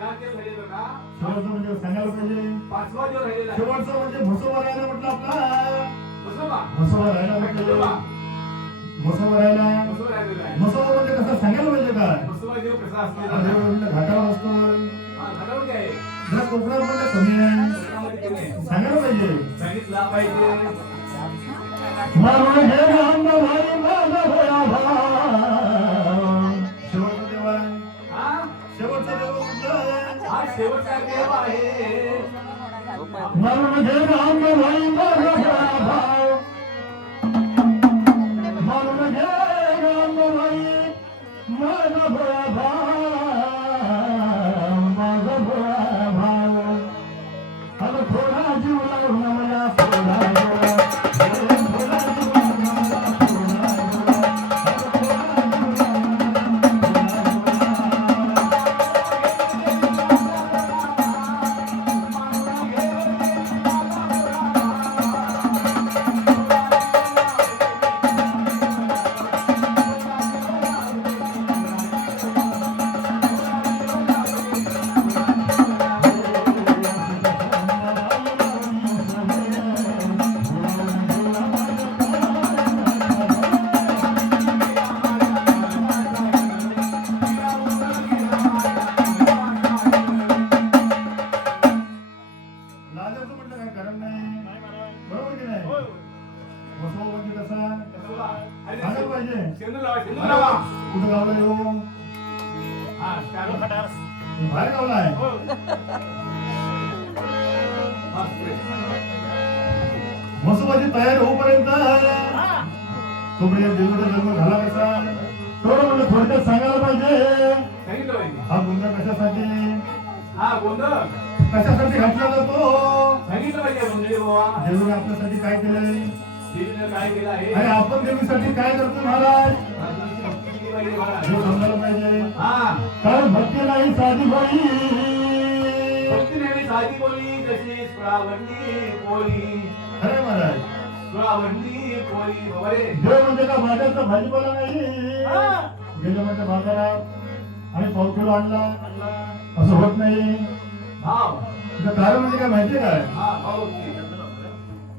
शेवटचं म्हणजे सांगायला पाहिजे. शेवटचं म्हणजे म्हसोबा राहायला म्हटलं आपला. म्हसोबा राहायला म्हटलं. म्हसोबा राहायला म्हसोबा म्हणजे कसं सांगायला पाहिजे का? देव म्हटलं घाटावर असतो. जर कोकणात म्हणजे कमी आहे सांगायला पाहिजे. मारून घे राम भाई माझा भोळा भाव. शेवटचं देव आहे. शेवटचं देव मारून घे राम भाई माझा भोळा भाव. मारून घे राम भाई माझा भोळा भाव. माझा भोळा भाव. अब थोडा जीव लावून मला थोडा म्हसोबाची तयारी होईपर्यंत तोपर्यंत देवीचा जन्म झाला कसा थोडं म्हणजे थोडक्यात सांगायला पाहिजे. हा गोंधळ कशासाठी कशासाठी घातला जातो देवीने आपल्यासाठी काय केलंय आणि आपण देवीसाठी काय करतो महाराज हे समजायला पाहिजे. कारण भक्ती नाही साधी बोली खरं महाराज. देव म्हणजे का भाज्याचा भाजीपाला नाही. गेलं म्हणजे बाजारात आणि पाव किलो आणला असं होत नाही. कारण म्हणजे काय माहितीये काय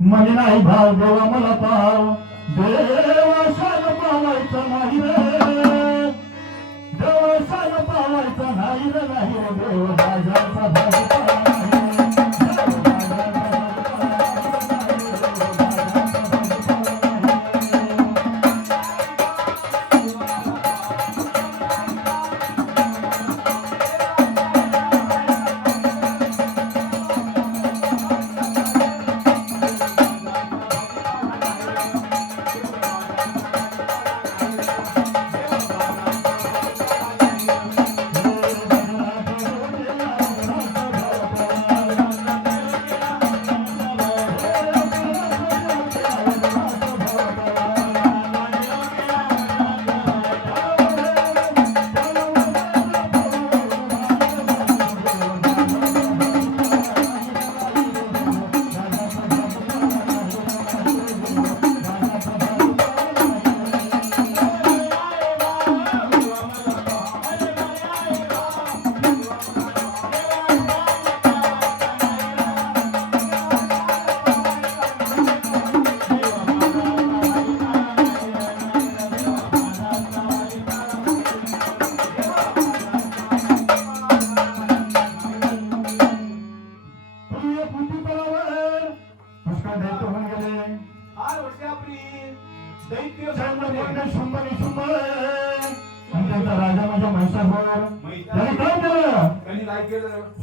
म्हणजे नाही भाव देवा मला पाव देवाशाला पावायचा नाही रे. देवाशाला पावायचा नाही रे. नाही रे देव भाज्याचा भाजीपाला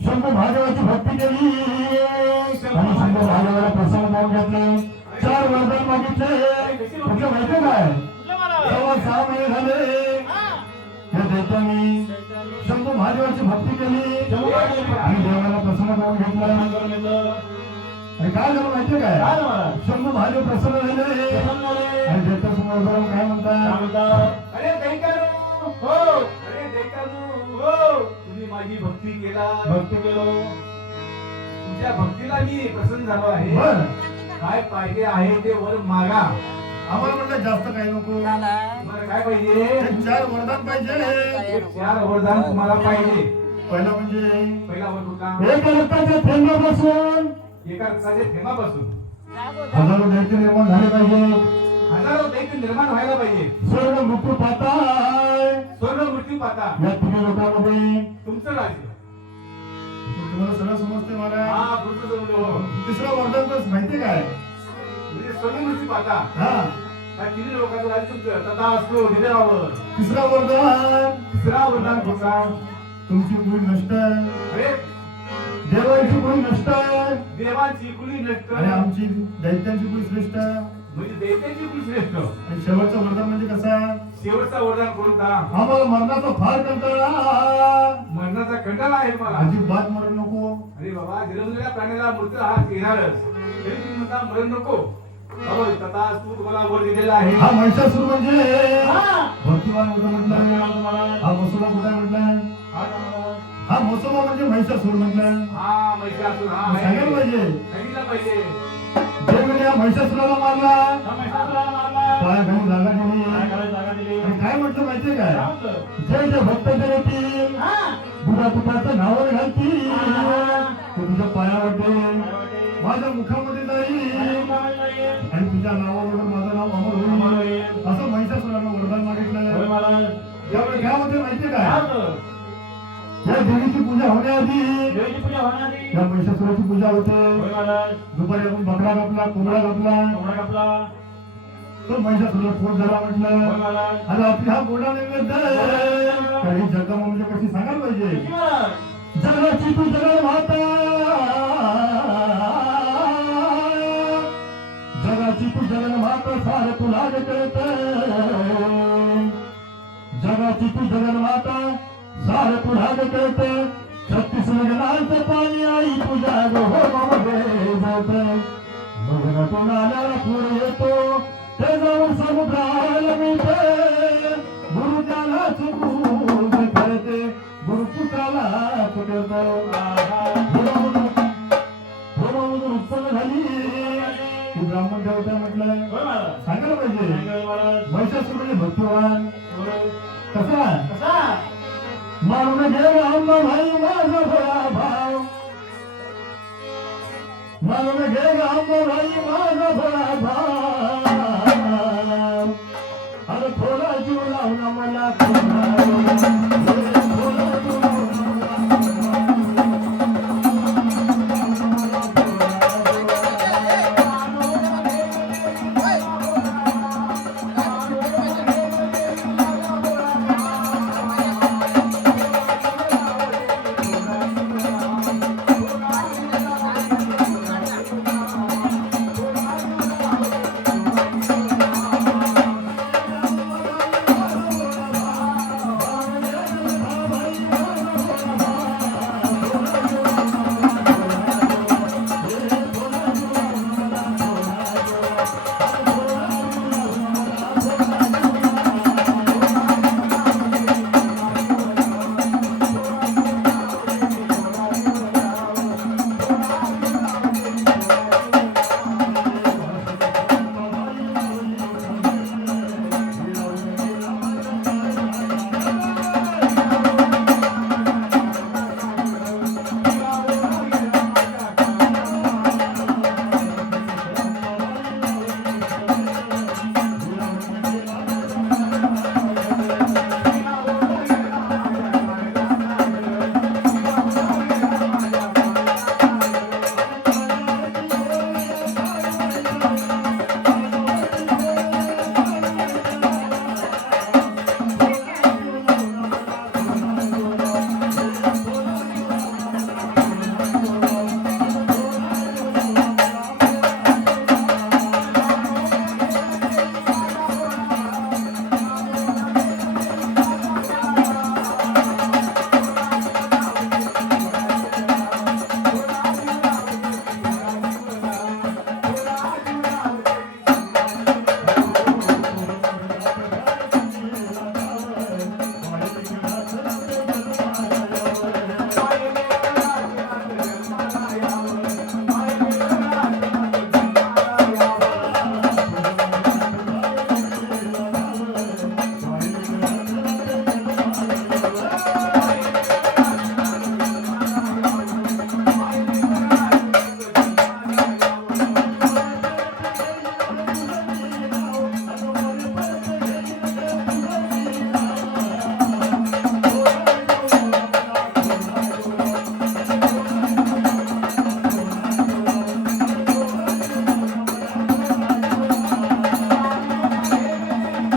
शंभू महादेवाची भक्ती केली आणि शंभू महादेवाला प्रसन्न पाहून घेतले. 4 वरदान मागितले. तुझं माहिती काय 6 महिने झाले हे दैत्यानी शंभू महादेवाची भक्ती केली आणि देवाला प्रसन्न पाहून घेतलं. आणि काय झालं माहितीये काय शंभू महादेव प्रसन्न झाले आणि दैत्यासमोर जाऊन काय म्हणतात अरे दैत्यानो हो अरे दैत्यानो हो तुम्ही माझी भक्ती केलो तुमच्या भक्तीला मी प्रसन्न झालो आहे. काय पाहिजे आहे ते वर मागा. आम्हाला म्हटलं जास्त काही नको. तुम्हाला काय पाहिजे 4 वरदान पाहिजे. 4 वरदान तुम्हाला पाहिजे. पहिला म्हणजे पहिला वर कुठला एका रक्ताच्या थेंबापासून एका रक्ताच्या थेंबापासून हजारो दैत्य निर्माण झाले पाहिजे हजारो दैत्य निर्माण व्हायला पाहिजे स्वर्ग मृत्यू पाताळ स्वर्ग मृत्यू पाता या तिन्ही लोकांमध्ये तुमचं राज्य तुम्हाला सगळं समजते मला हा पुढचं समजलं तिसरा वरदान माहिती काय म्हणजे स्वर्ग मृत्यू पाता हा या तिन्ही लोकांचं राज्य तुमचं तथा असतो हृदयावर तिसरा वरदान तिसरा वरदान कोणता तुमची गुण नष्ट अरे देवांची गुण नष्ट देवांची कुली नष्ट आणि आमची दैत्यांची गुण श्रेष्ठ म्हणजे दैत्याची कुली श्रेष्ठ आणि शेवटचं वरदान म्हणजे कसा शेवटचा वरदान कोणता आम्हाला मरणाचा फार कंटाळा मरणाचा कंटाळा आहे मला अजिबात मरण नको अरे बाबा जन्मलेल्या प्राण्याला मृत्यू हा येणारच तरी तुम्ही म्हणता मरण नको बाबा तथा तू तुम्हाला वर दिलेला आहे हा महिषासूर म्हणजे भक्तिवान कुठं म्हटलं हा मसोबा कुठं म्हटलं हा मसोबा म्हणजे महिषासूर म्हटलं हा महिषासूर हा सांगायला पाहिजे सांगितलं पाहिजे देवाने या महिषासुराला मारला पायाखाली जागा दिली आणि काय म्हटलं माहितीये काय जे जे भक्त येतील तुझ्या तुपाचं नावावर घालतील ते तुझ्या पायावर माझ्या मुखामध्ये जाईल आणि तुझ्या नावावर माझं नाव अमर होईल असं महिषासुरानं वरदान मागितलं त्यामुळे काय होते माहितीये काय या देवीची पूजा होण्याआधी या महिषासुराची पूजा होते दुपारी आपण बकरा कापला कोंबडा कापला तो महिषासुराला पोट झाला म्हटलं आणि आपली हा गोडा नैवेद्य काही जगम म्हणजे कशी सांगायला पाहिजे जगाची तू जगन माता जगाची तू जगन माता सार तुला कळत जगाची तू जगन माता सार तुला कळत 36 लग्नाचं पाणी आई तुझ्या गोहोमध्ये जात मग नटून आल्याला पुढे येतो ते जाऊन समुद्राला मिळते गुरु त्याला चुकून करते गुरुपुत्राला चुकवतो उत्पन्न झाली ती ब्राह्मण देवता म्हटलं सांगायला पाहिजे महिषासूर म्हणजे भक्तिवान कसा मारून घे राम भाई माझा भोळा भाव मारून घे राम भाई माझा भोळा भाव अरे थोडा जीव लावला मला